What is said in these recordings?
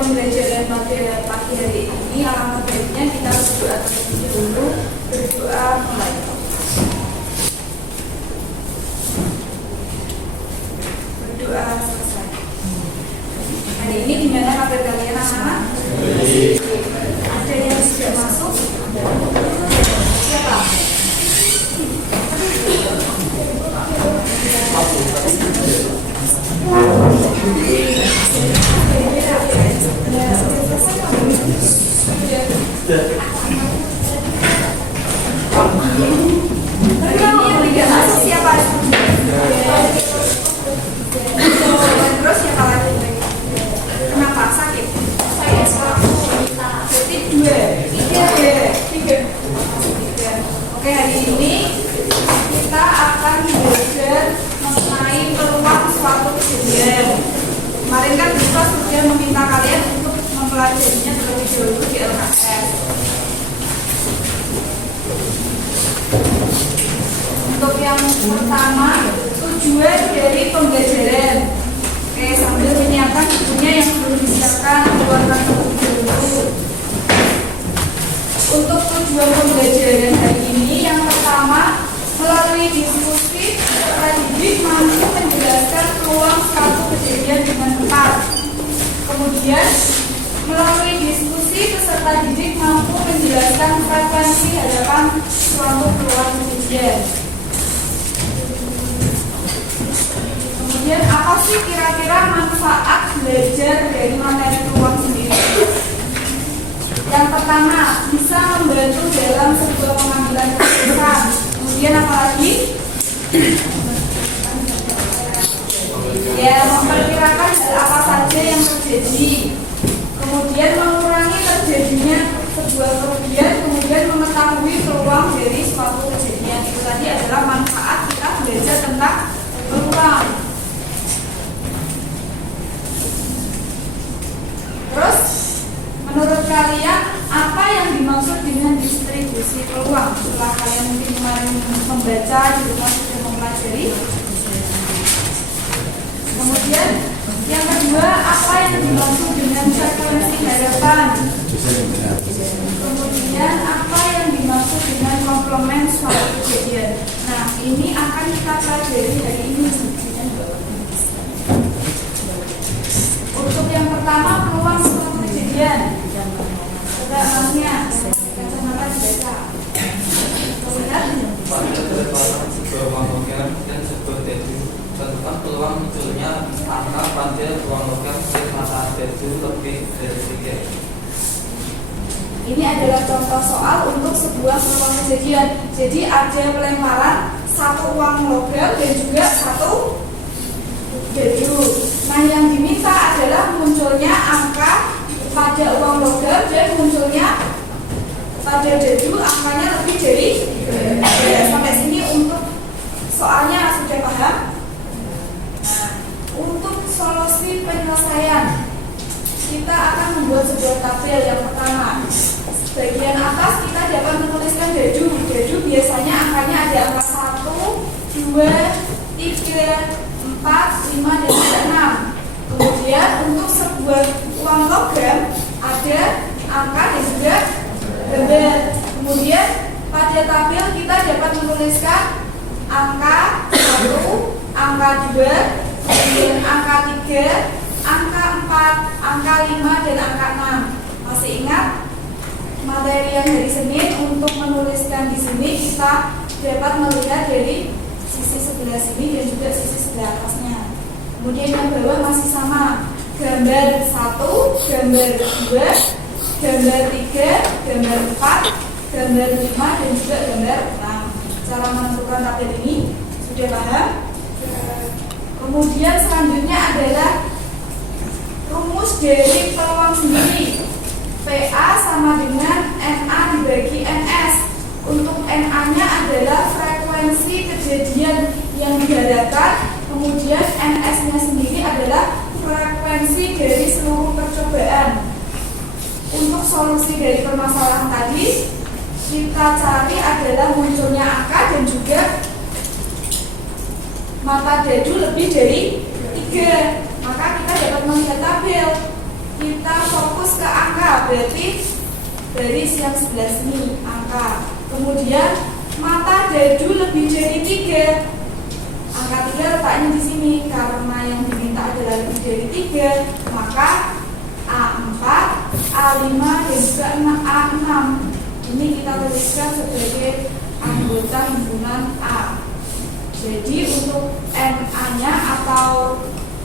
pembelajaran pada pagi hari ini, alangkah baiknya kita berdoa terlebih dahulu. Berdoa mulai. Berdoa selesai. Hari ini gimana kabar kalian anak-anak? Ada yang sudah masuk? Siapa? Siapa? Terus siapa lagi? Kenapa sakit? Saya berarti 2, 3. Oke, hari ini kita akan belajar mengenai peluang suatu kejadian. Kemarin kan kita sudah meminta kalian untuk mempelajarinya terlebih dahulu di LKS. Untuk yang pertama, tujuan dari pembelajaran. Oke, sambil menyiapkan bukunya yang belum disiapkan, keluarkan buku dulu. Untuk tujuan pembelajaran hari ini, yang pertama, melalui diskusi, peserta didik mampu menjelaskan peluang suatu kejadian dengan tepat. Kemudian, melalui diskusi, peserta didik mampu menjelaskan frekuensi hadapan suatu peluang kejadian. Kemudian apa sih kira-kira manfaat belajar dari materi peluang sendiri? Yang pertama, bisa membantu dalam sebuah pengambilan keputusan. Kemudian apa lagi? Ya, memperkirakan hal apa saja yang terjadi. Kemudian mengurangi terjadinya sebuah kerugian. Kemudian mengetahui peluang dari suatu kejadian. Itu tadi adalah manfaat kita belajar tentang peluang. Terus, menurut kalian apa yang dimaksud dengan distribusi peluang? Setelah kalian mungkin kemarin membaca di rumah sudah mempelajari. Kemudian yang kedua, apa yang dimaksud dengan frekuensi hadapan? Kemudian apa yang dimaksud dengan komplement suatu kejadian? Nah, ini akan kita pelajari hari ini. Untuk yang pertama, peluang suatu kejadian. Coba masnya, kacamata dibaca. Lihat. Tentang peluang munculnya angka pada ruang logam mata debu lebih dari 3. Ini adalah contoh soal untuk sebuah peluang kejadian. Jadi ada pelemparan satu uang logam dan juga satu debu. Nah, yang diminta adalah munculnya angka pada uang logam dan munculnya pada debu angkanya lebih dari 3. Sampai sini untuk soalnya sudah paham? Untuk solusi penyelesaian, kita akan membuat sebuah tabel. Yang pertama, bagian atas kita dapat menuliskan dedu. Dedu biasanya angkanya ada angka 1, 2, 3, 4, 5, dan 6. Kemudian untuk sebuah uang logam ada angka dan juga gambar. Kemudian pada tabel kita dapat menuliskan angka 1, angka 2, kemudian angka 3, angka 4, angka 5, dan angka 6. Masih ingat materi yang hari Senin? Untuk menuliskan di sini kita dapat melihat dari sisi sebelah sini dan juga sisi sebelah atasnya. Kemudian yang bawah masih sama, gambar 1, gambar 2, gambar 3, gambar 4, gambar 5, dan juga gambar 6. Cara menentukan tabel ini sudah paham? Kemudian selanjutnya adalah rumus dari peluang sendiri. PA sama dengan NA dibagi NS. Untuk NA-nya adalah frekuensi kejadian yang diharapkan. Kemudian NS-nya sendiri adalah frekuensi dari seluruh percobaan. Untuk solusi dari permasalahan tadi, kita cari adalah munculnya angka dan juga mata dadu lebih dari 3. Maka kita dapat melihat tabel. Kita berarti dari yang sebelah sini angka. Kemudian mata dadu lebih dari 3. Angka 3 letaknya di sini karena yang diminta adalah lebih dari 3, maka A4, A5 dan juga A6. Ini kita tuliskan sebagai anggota himpunan A. Jadi untuk NA-nya atau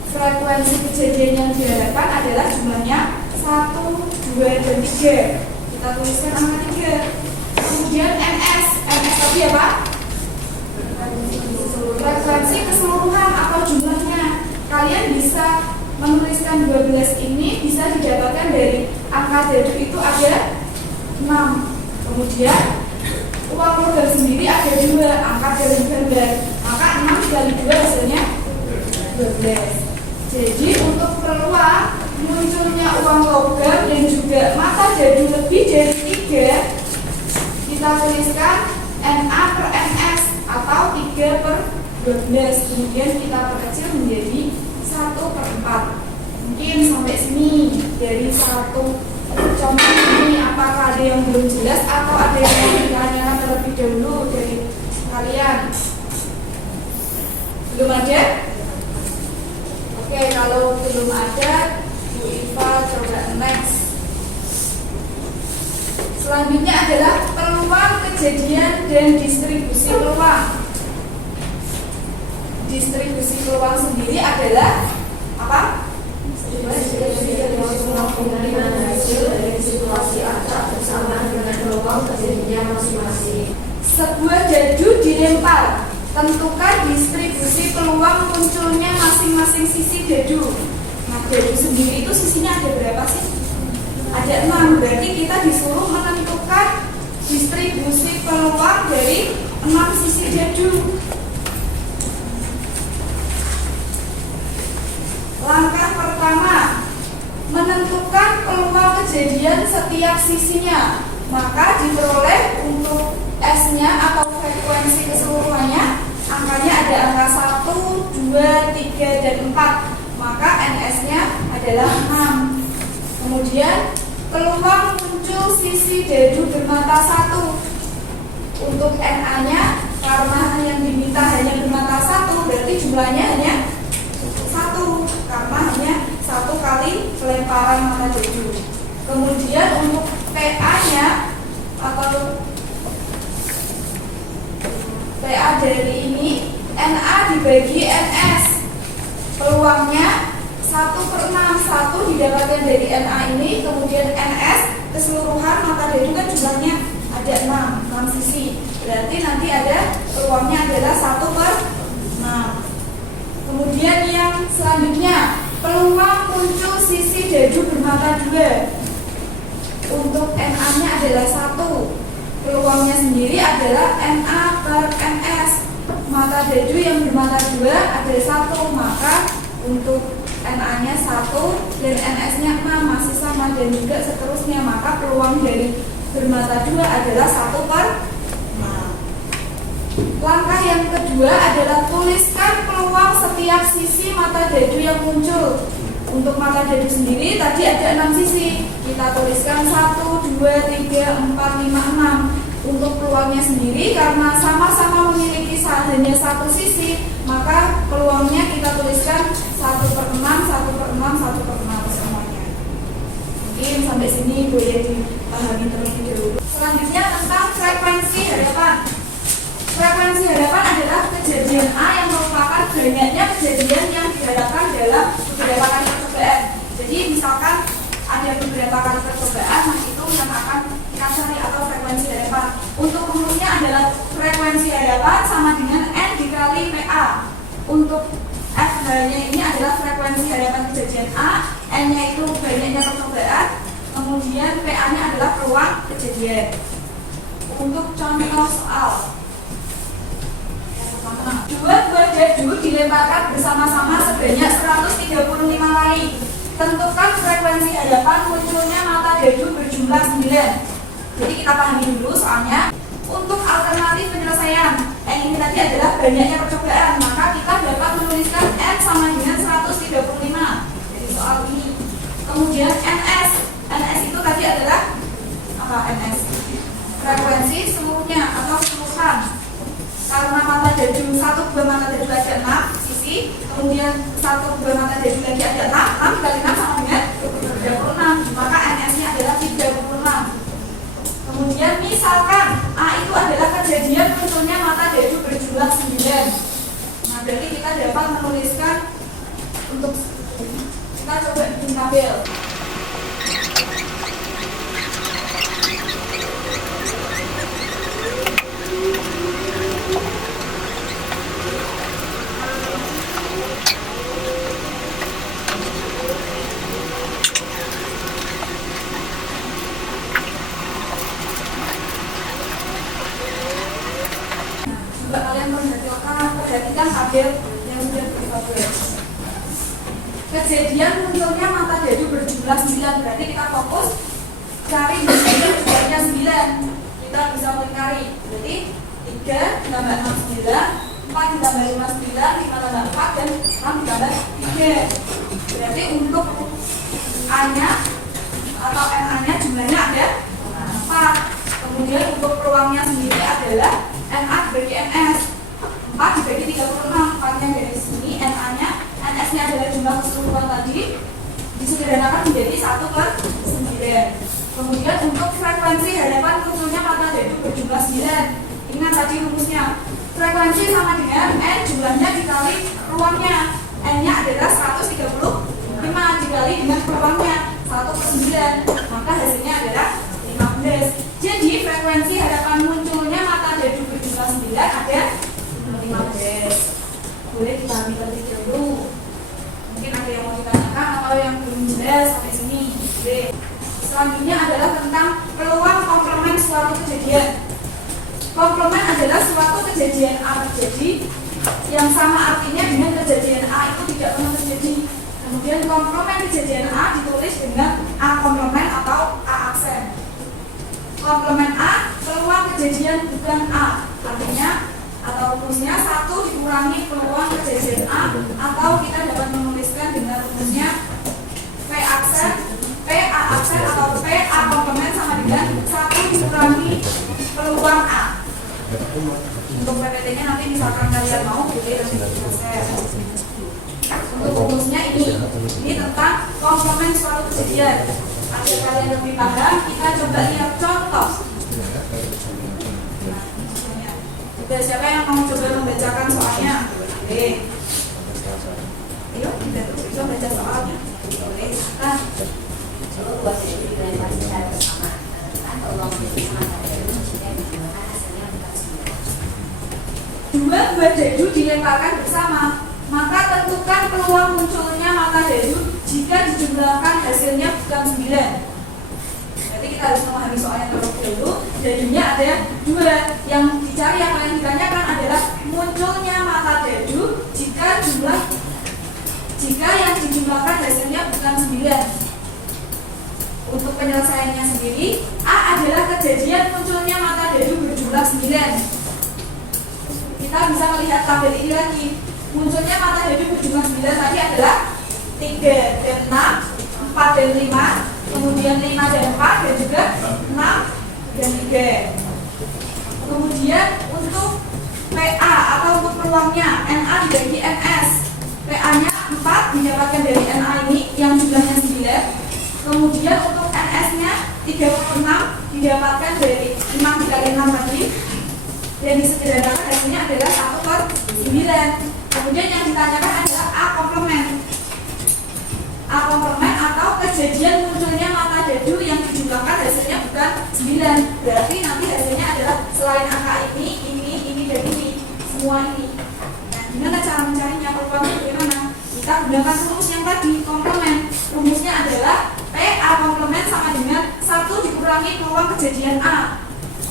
frekuensi kejadian yang diharapkan adalah jumlahnya 1, 2, dan 3. Kita tuliskan angka 3. Kemudian NS tadi apa? Frekuensi keseluruhan atau jumlahnya. Kalian bisa menuliskan 12 ini bisa didapatkan dari angka dadu itu ada 6. Kemudian uang logam sendiri ada 2, angka dari gambar. Maka 6 dikali 2 hasilnya 12. Jadi untuk peluang munculnya uang logam dan juga mata dadu lebih dari 3, kita tuliskan NA per NS atau 3/12. Kemudian kita perkecil menjadi 1/4. Mungkin sampai sini dari satu contoh ini. Apakah ada yang belum jelas atau ada yang mau ditanyakan terlebih dahulu dari kalian? Belum ada? Oke, kalau belum ada, Bu Iva coba next. Selanjutnya adalah peluang kejadian dan distribusi peluang. Distribusi peluang sendiri adalah apa? Hasil dari situasi acak bersamaan dengan peluang kejadiannya masing-masing. Sebuah dadu dilempar. Tentukan distribusi peluang munculnya masing-masing sisi dadu. Nah, dadu sendiri itu sisinya ada berapa sih? Ada 6. Berarti kita disuruh menentukan distribusi peluang dari 6 sisi dadu. Langkah pertama, menentukan peluang kejadian setiap sisinya. Maka diperoleh untuk S-nya atau frekuensi keseluruhannya, angkanya ada angka 1, 2, 3, dan 4. Maka NS-nya adalah 6. Kemudian peluang muncul sisi dadu bermata 1. Untuk NA-nya, karena yang diminta hanya bermata 1, berarti jumlahnya hanya 1, karena hanya 1 kali pelemparan mata dadu. Kemudian untuk PA-nya atau PA dari ini, NA dibagi NS, peluangnya 1/6. 1 didapatkan dari NA ini, kemudian NS keseluruhan mata dadu kan jumlahnya ada 6 sisi. Berarti nanti ada peluangnya adalah 1/6. Kemudian yang selanjutnya, peluang muncul sisi dadu bermata 2. Untuk NA-nya adalah 1. Peluangnya sendiri adalah NA per NS. Mata dadu yang bermata 2 ada 1, maka untuk NA-nya 1 dan NS-nya 6 masih sama dan juga seterusnya. Maka peluang dari bermata 2 adalah 1/6. Langkah yang kedua adalah tuliskan peluang setiap sisi mata dadu yang muncul. Untuk mata dadu sendiri tadi ada 6 sisi. Kita tuliskan 1, 2, 3, 4, 5, 6. Untuk peluangnya sendiri karena sama-sama memiliki hanya 1 sisi, maka peluangnya kita tuliskan 1/6, 1/6, 1/6 semuanya. Mungkin sampai sini boleh dipahami terlebih dahulu. Selanjutnya tentang frekuensi harapan. Frekuensi harapan adalah kejadian A yang merupakan banyaknya kejadian yang diharapkan dalam beberapa kali percobaan. Jadi misalkan ada beberapa kali percobaan, nah itu yang akan kita cari atau frekuensi harapan. Untuk rumusnya adalah frekuensi harapan sama dengan N dikali PA. Untuk F-nya ini adalah frekuensi harapan kejadian A, N-nya itu banyaknya percobaan, kemudian PA-nya adalah peluang kejadian. Untuk contoh soal, dua buah dadu dilemparkan bersama-sama sebanyak 135 kali. Tentukan frekuensi harapan munculnya mata dadu berjumlah 9. Jadi kita pahami dulu soalnya. Untuk alternatif penyelesaian, N ini tadi adalah banyaknya percobaan, maka kita dapat menuliskan N sama dengan 135. Jadi soal ini. Kemudian NS itu tadi adalah angka NS. Frekuensi seluruhnya atau keseluruhan. Karena mata dadu, satu buah mata dadu lagi 6 sisi, kemudian satu buah mata dadu lagi ada 6 dikali 6 sama dengan 36, maka NS-nya adalah 36. Kemudian misalkan A itu adalah kejadian munculnya mata dadu berjumlah 9. Nah, berarti kita dapat menuliskan untuk kita coba bikin tabel. Coba kalian perhatikan tabel yang sudah ditabel. Kejadian munculnya mata dadu berjumlah 9, berarti kita fokus cari jumlahnya 9. Kita bisa mencari, berarti 3 ditambah 6 9, 4 ditambah 5 9, 5 tambah 4 dan 6 ditambah 3. Berarti untuk A-nya atau NA-nya jumlahnya ada 4. Kemudian untuk peluangnya sendiri adalah NA dibagi NS 4 dibagi 36, 4-nya dari sini, NA-nya, NS-nya adalah jumlah keseluruhan tadi, disederhanakan menjadi 1/9. Kemudian untuk frekuensi hadapan munculnya mata dadu berjumlah 9. Ingat tadi rumusnya, frekuensi sama dengan N jumlahnya dikali peluangnya. N-nya adalah 135 dikali dengan peluangnya 1/9, maka hasilnya adalah 15. Jadi frekuensi hadapan munculnya mata dadu berjumlah 9 ada 15. Boleh kita ambil terlebih dulu. Mungkin ada yang mau ditanyakan atau yang belum jelas sampai sini. Oke. Selanjutnya adalah tentang peluang komplement suatu kejadian. Komplement adalah suatu kejadian A terjadi yang sama artinya dengan kejadian A itu tidak pernah terjadi. Kemudian komplement kejadian A ditulis dengan A komplement atau A aksen. Komplement A, peluang kejadian bukan A, artinya atau rumusnya 1 dikurangi peluang kejadian A, atau kita dapat menuliskan dengan rumusnya P aksen, P A aksen atau P A komplement sama dengan 1 dikurangi peluang A. Untuk PPT-nya nanti misalkan kalian mau boleh nanti kita share. Untuk rumusnya ini tentang komplement suatu kejadian. Agar kalian lebih paham, kita coba lihat contoh. Nah, siapa yang mau coba membacakan soalnya? Oke. Ayo kita coba baca soalnya. Boleh. Nah, buat itu dilempar secara bersamaan atau uang bersama dan digunakan hasilnya bukan semua. dua buah dadu dilemparkan bersama, maka tentukan peluang munculnya mata dadu jika dijumlahkan hasilnya bukan 9. Berarti kita harus memahami soalnya terlebih dahulu. Dadunya ada 2. Yang dicari atau yang ditanyakan adalah munculnya mata dadu jika yang dijumlahkan hasilnya bukan 9. Untuk penyelesaiannya sendiri, A adalah kejadian munculnya mata dadu berjumlah 9. Kita bisa melihat tabel ini lagi. Munculnya mata dadu berjumlah 9 tadi adalah 3 dan 6, 4 dan 5, kemudian 5 dan 4, dan juga 6 dan 3. Kemudian untuk PA atau untuk peluangnya NA dibagi NS, PA-nya 4 didapatkan dari NA ini yang jumlahnya 9. Kemudian untuk NS-nya 36 didapatkan dari 5 dikali 6 tadi, dan disederhanakan hasilnya adalah 1/9. Kemudian yang ditanyakan adalah A komplement. A komplement atau kejadian munculnya mata dadu yang dijumlahkan hasilnya bukan 9. Berarti nanti hasilnya adalah selain angka ini, dan ini, semua ini. Nah, gimana cara mencarinya? Peluangnya bagaimana? Kita gunakan rumus yang tadi, komplement. Rumusnya adalah P A komplement sama dengan 1 dikurangi peluang kejadian A.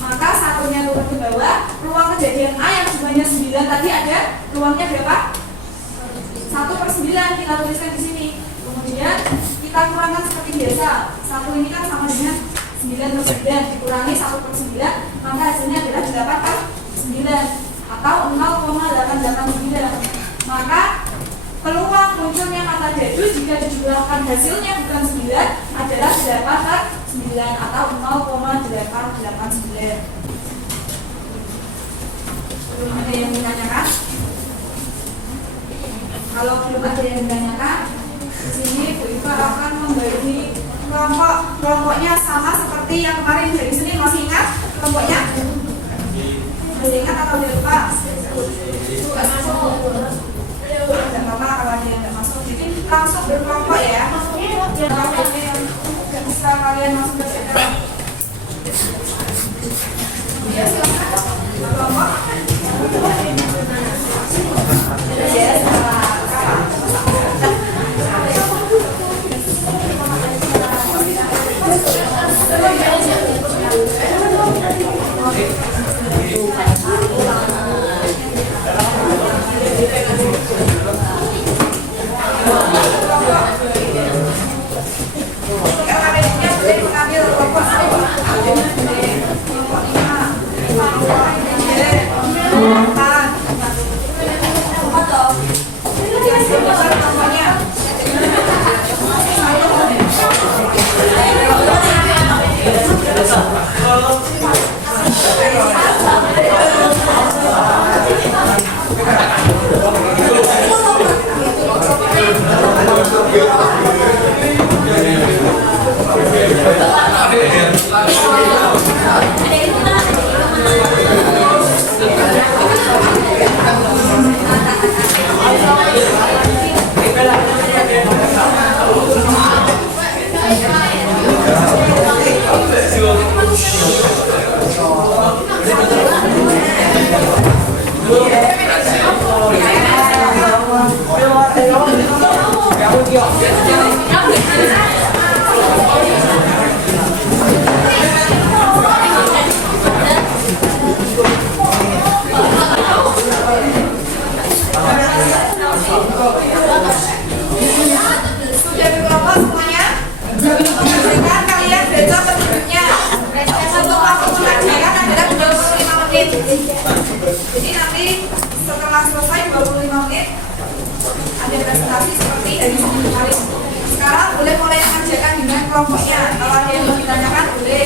Maka satunya turun ke bawah, peluang kejadian A yang jumlahnya 9 tadi ada peluangnya berapa? 1/9 kita tuliskan di sini. Kemudian kita kurangkan seperti biasa. 1 ini kan sama dengan 9/9 dikurangi 1/9, maka hasilnya adalah 8/9 atau 0,889. Maka peluang munculnya mata dadu jika dijumlahkan hasilnya bukan 9 adalah 8/9 atau 0,889. belum ada yang menanyakan? Kalau belum ada yang menanyakan, di sini Bu Iva akan membagi kelompoknya sama seperti yang kemarin dari sini. Masih ingat kelompoknya? Masih ingat atau udah lupa? Tidak apa-apa kalau ada yang nggak masuk. Jadi langsung berkelompok ya. Kelompoknya yang nggak bisa kalian masuk ke sini. Ya silakan. Kelompok. Sudah berkelompok semuanya? Dengan kalian baca petunjuknya. Untuk waktu pengajaran adalah 25 menit. Jadi nanti setelah selesai 25 menit ada presentasi seperti dari sini kemarin. Sekarang boleh mulai mengerjakan dengan kelompoknya. Kalau ada yang mau ditanyakan boleh.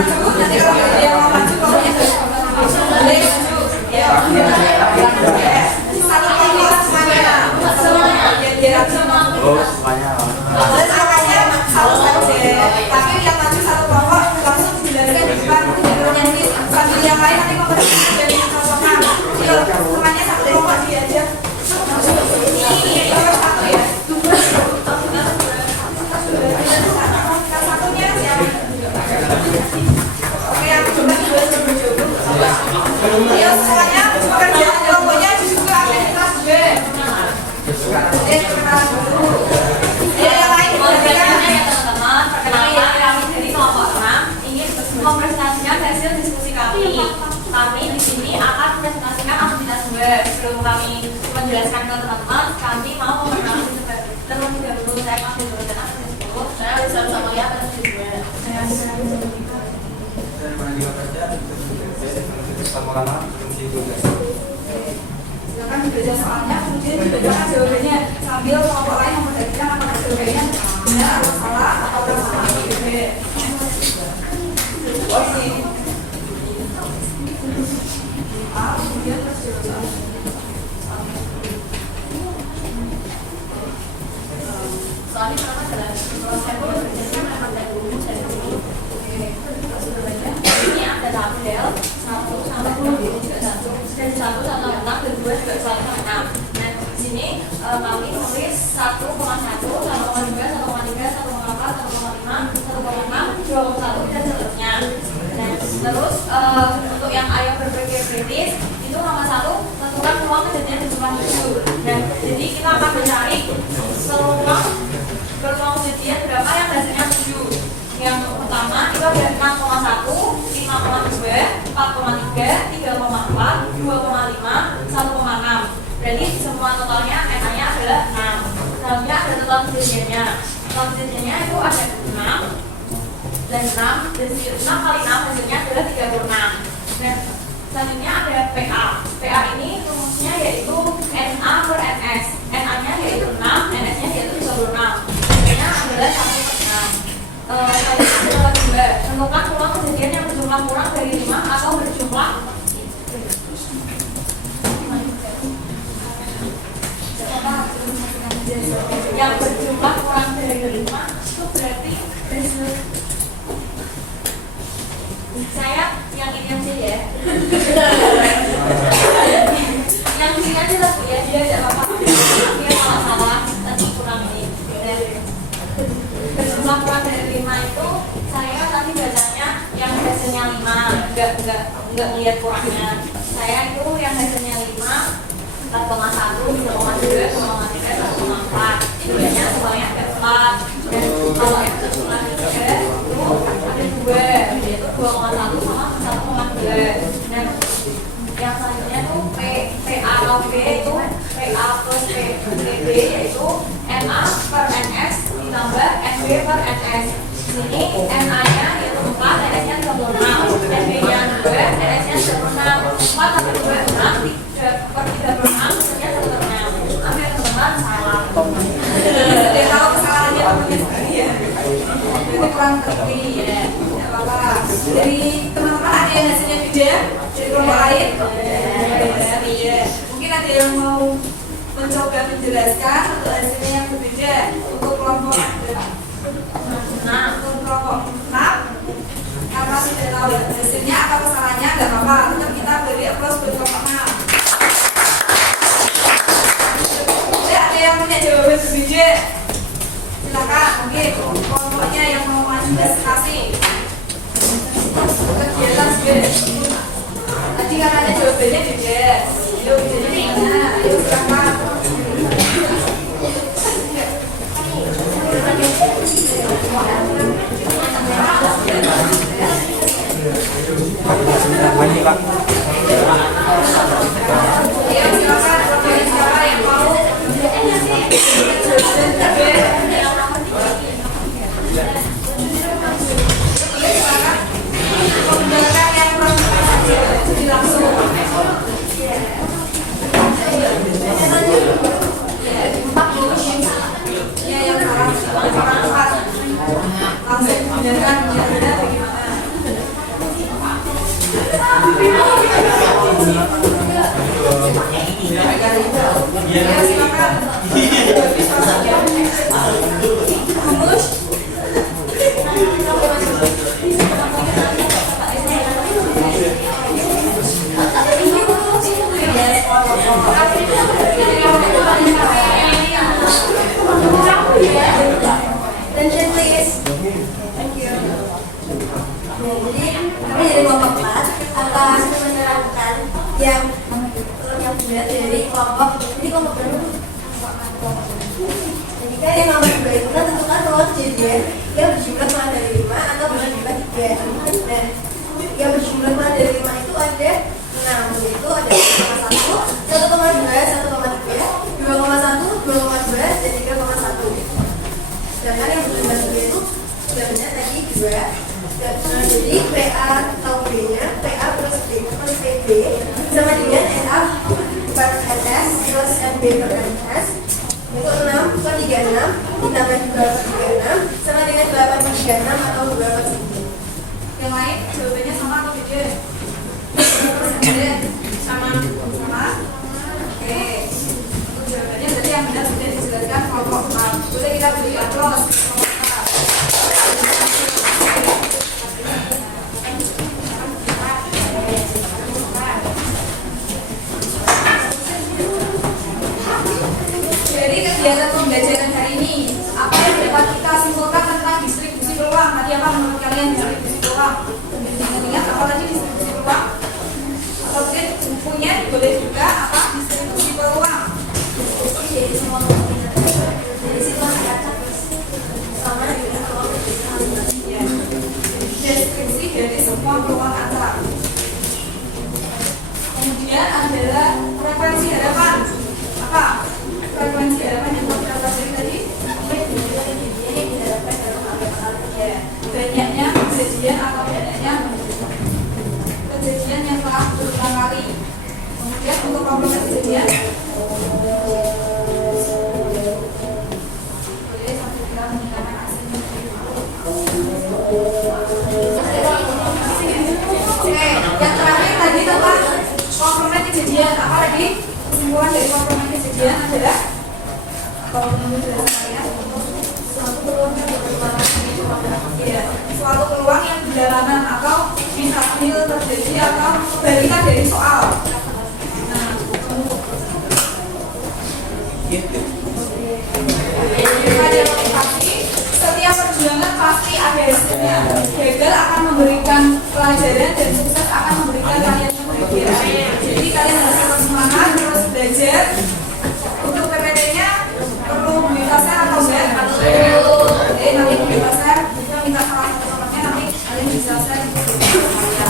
maju, nanti kalau ada yang mau maju, pokoknya boleh maju. Ya, satu kelompok semuanya. Biar Oh, semuanya. terus angkanya satu saja. Tapi yang maju satu kelompok langsung dijelaskan di depan. Nanti sambil yang lain nanti kompetisi jadi kelompoknya. Yuk, semuanya satu kelompok dia aja. Nomor satu ya. Satunya siapa? Oke, yang kedua juga sebelum. Ayo semuanya pekerjaan kelompoknya juga akan di kelas B. Kelas dulu. Ya, yang lain Perkenalkan ya teman-teman, perkenalkan kami dari kelompok 6 ingin mempresentasikan hasil diskusi kami. Kami di sini akan mempresentasikan aktivitas web. Sebelum kami menjelaskan ke teman-teman, kami mau memperkenalkan terlebih dahulu saya masih dulu dan aku dulu. Saya bisa sama ya aktivitas web. Dan mana juga kerja, lama-lama fungsi tugas. silakan dibaca soalnya, kemudian dibacakan jawabannya sambil kelompok lain memperhatikan apakah jawabannya benar atau salah atau bersama atau berbeda. Oke. Kemudian terus jawab. Soalnya pertama adalah saya mau belajar memang dari dulu saya dulu. Ini ada tabel 1 sampai 6 ini juga 1 dan 1 sampai 6 dan 2 juga 1 sampai 6. Nah di sini kami menulis 1,1, 1,2, 1,3, 1,4, 1,5, 1,6, 2,1 dan seterusnya. Nah terus untuk yang ayo berpikir kritis itu nomor 1 tentukan peluang kejadian di jumlah 7. Nah jadi kita akan mencari peluang kejadian berapa yang hasilnya 7. Yang pertama itu ada 6,1, 5,2, 4,3, 3,4, 2,5, 1,6. Berarti semua totalnya NA-nya adalah 6. Dalamnya ada total kejadiannya. Total kejadiannya itu ada 6 dan 6 dan 6 kali 6 hasilnya adalah 36. Dan selanjutnya ada PA. PA ini rumusnya yaitu NA per NS. NA-nya yaitu 6, NS-nya yaitu 36. Hasilnya adalah 1/6. Nomor 2, tentukan peluang kejadian yang berjumlah kurang dari 5 atau berjumlah yang berjumlah kurang dari 5 itu berarti saya yang ini aja ya. Yang ini aja lah Bu ya, dia tidak apa-apa. Dia salah-salah tadi kurang ini. Berjumlah kurang dari 5 itu saya tadi bacanya yang hasilnya 5, enggak lihat kurangnya. Saya itu yang hasilnya 5, 4,1, 3,2, 3,3, 1,4. Sebenarnya semuanya ada 4. Dan kalau yang berjumlah 3 itu ada 2, yaitu 2,1 sama 1,2. Dan yang selanjutnya tuh PA atau B itu PA plus PB yaitu NA per NS ditambah NB per NS. Sini NA-nya yaitu 4, NS-nya 36, NB-nya 2, NS-nya 36. 4 tambah 2, 6, 3 per 36, hasilnya 1/6. Ambil teman-teman salah. Dia tahu kesalahannya temennya sendiri ya. Jadi kurang teliti ya. Tidak apa-apa. Dari teman-teman ada yang hasilnya beda dari kelompok lain? Iya. Mungkin ada yang mau mencoba menjelaskan untuk hasilnya yang berbeda untuk kelompok untuk kelompok 6 karena sudah tahu hasilnya apa kesalahannya nggak apa-apa, tetap kita beri applause buat kelompok 6. Ada yang punya jawaban berbeda? Silakan, mungkin kelompoknya yang mau maju presentasi kegiatan B. Tadi katanya jawabannya beda. Ayo bedanya gimana? Ayo silakan. Ayo silakan. Siapa yang mau? Langsung menjelaskan bagaimana. Ya, silakan. Rumus. Attention please. Thank you. Nah, jadi kami dari kelompok 4 akan menerangkan yang bulat dari kelompok. Jadi kelompok berapa? Jadi kan yang nomor 2 itu kan tentukan ruang jadian yang berjumlah kurang dari 5 atau berjumlah 3. Nah, yang berjumlah kurang dari 5 itu ada 6, yaitu ada 1,1, 1,2, 1,3, 2,1, 2,2, dan 3,1. Sedangkan yang berjumlah 3 itu jamnya tadi 2. Nah, jadi PA atau B-nya PA plus B plus PB sama dengan NA per NS plus NB per NS itu 6 per 36 ditambah 2 per 36 sama dengan 8 per 36 atau 2 per 10. Yang lain jawabannya sama atau beda? Sama. Oke. Untuk jawabannya berarti yang benar sudah dijelaskan kelompok 4. Boleh kita beri aplaus. Jadi kegiatan pembelajaran hari ini, apa yang dapat kita simpulkan tentang distribusi peluang? Tadi apa menurut kalian distribusi peluang? Ingat apa tadi distribusi peluang? Atau mungkin bukunya boleh juga apa distribusi peluang? Jadi semua dari situ sama dengan peluang Ya. Deskripsi dari semua peluang antar. Kemudian adalah frekuensi harapan. Apa? Frekuensi harapan yang kita pelajari tadi? Banyaknya kejadian atau banyaknya kejadian yang telah berulang kali. Kemudian untuk kompleks kejadian, boleh sambil kita menggunakan aksinya. Oke, yang terakhir tadi tentang komplement kejadian. Apa tadi? Kesimpulan dari komplement kejadian adalah kalau menurut saya suatu peluang yang berlawanan, ya, suatu peluang yang berlawanan atau bisa terjadi atau balikan dari soal. Nah, ada motivasi. Setiap perjuangan pasti ada hasilnya. Gagal akan memberikan pelajaran dan sukses akan memberikan kalian pembelajaran. Jadi kalian harus terus semangat, terus belajar. Untuk PPT-nya perlu beli pasar atau enggak? Oke, nanti beli pasar. Kita minta salah satu nomornya, nanti kalian bisa share di saya.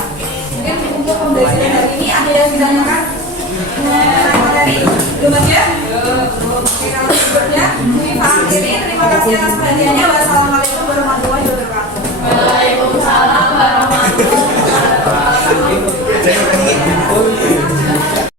Mungkin untuk pembelajaran hari ini ada yang ditanyakan? Materi belum aja? Oke, kalau berikutnya kami akhiri. Terima kasih atas perhatiannya.